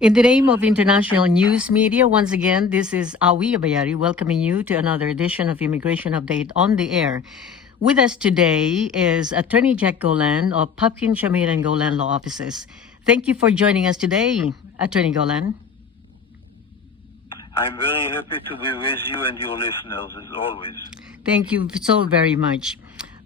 In the name of international news media, once again, this is Awi Abayari welcoming you to another edition of Immigration Update on the Air. With us today is Attorney Jack Golan of Papkin, Shamir and Golan Law Offices. Thank you for joining us today, Attorney Golan. I'm very happy to be with you and your listeners, as always. Thank you so very much.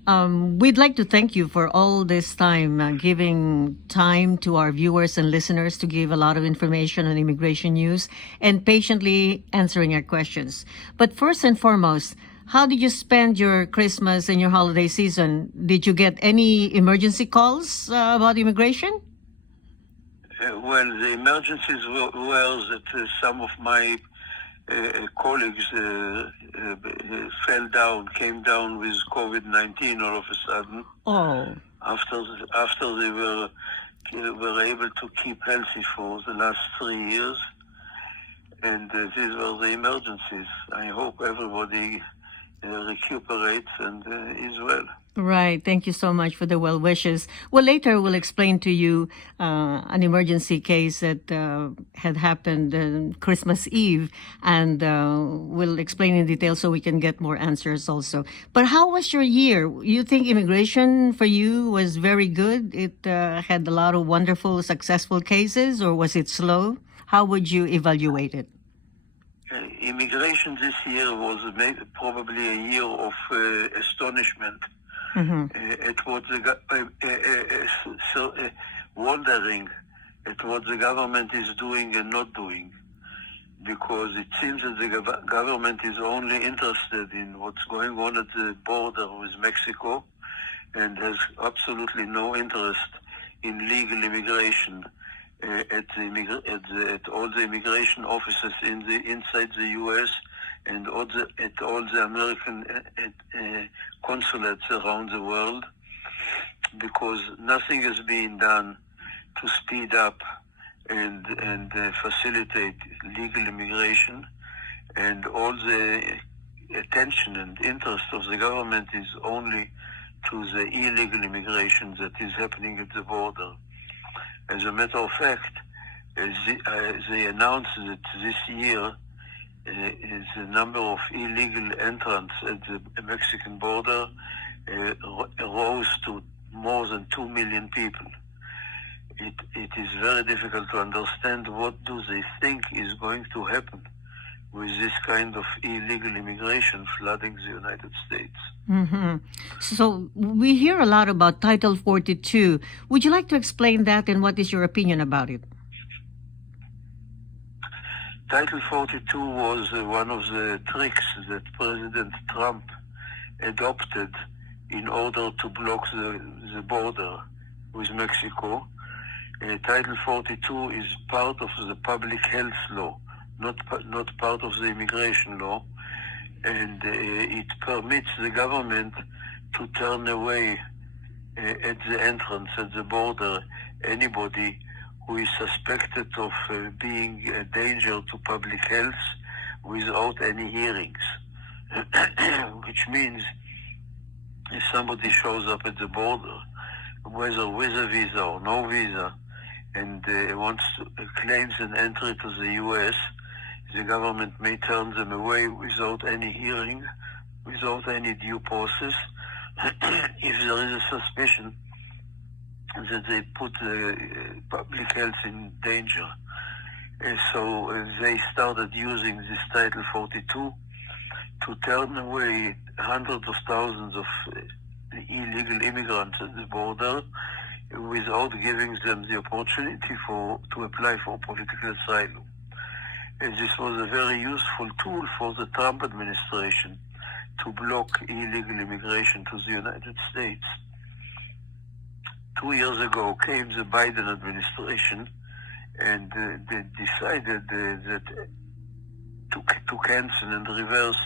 We'd like to thank you for all this time, giving time to our viewers and listeners to give a lot of information on immigration news and patiently answering our questions. But first and foremost, how did you spend your Christmas and your holiday season? Did you get any emergency calls about immigration? Well, the emergencies were that some of my colleagues came down with COVID-19 all of a sudden. Oh. After they were able to keep healthy for the last 3 years, and these were the emergencies. I hope everybody recuperates and is well. Right. Thank you so much for the well wishes. Well, later we'll explain to you an emergency case that had happened Christmas Eve, and we'll explain in detail so we can get more answers also. But how was your year? You think immigration for you was very good? It had a lot of wonderful, successful cases, or was it slow? How would you evaluate it? Immigration this year was probably a year of astonishment. Mm-hmm. It was wondering at what the government is doing and not doing, because it seems that the government is only interested in what's going on at the border with Mexico and has absolutely no interest in legal immigration at all the immigration offices inside the U.S. and at all the American consulates around the world, because nothing is being done to speed up and facilitate legal immigration, and all the attention and interest of the government is only to the illegal immigration that is happening at the border. As a matter of fact, they announced that this year the number of illegal entrants at the Mexican border rose to more than 2 million people. It is very difficult to understand what do they think is going to happen with this kind of illegal immigration flooding the United States. Mm-hmm. So we hear a lot about Title 42. Would you like to explain that, and what is your opinion about it? Title 42 was one of the tricks that President Trump adopted in order to block the border with Mexico. Title 42 is part of the public health law, not part of the immigration law, and it permits the government to turn away at the entrance at the border anybody who is suspected of being a danger to public health without any hearings. Which means if somebody shows up at the border, whether with a visa or no visa, and claims an entry to the U.S., the government may turn them away without any hearing, without any due process, if there is a suspicion that they put public health in danger. So they started using this Title 42 to turn away hundreds of thousands of illegal immigrants at the border without giving them the opportunity to apply for political asylum. And this was a very useful tool for the Trump administration to block illegal immigration to the United States. 2 years ago came the Biden administration, and they decided that to cancel and reverse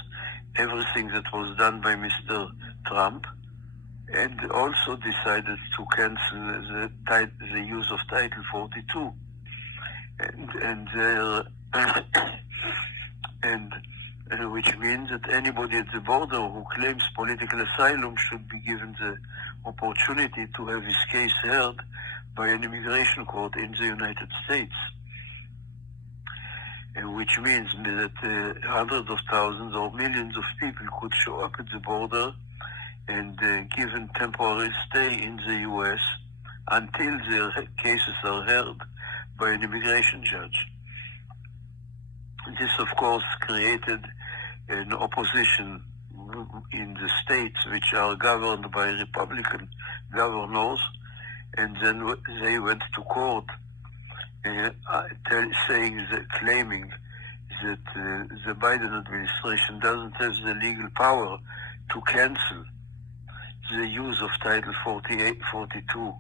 everything that was done by Mr. Trump, and also decided to cancel the use of Title 42. And which means that anybody at the border who claims political asylum should be given the opportunity to have his case heard by an immigration court in the United States. which means that hundreds of thousands or millions of people could show up at the border and given temporary stay in the U.S. until their cases are heard by an immigration judge. This, of course, created an opposition in the states which are governed by Republican governors, and then they went to court claiming that the Biden administration doesn't have the legal power to cancel the use of Title 42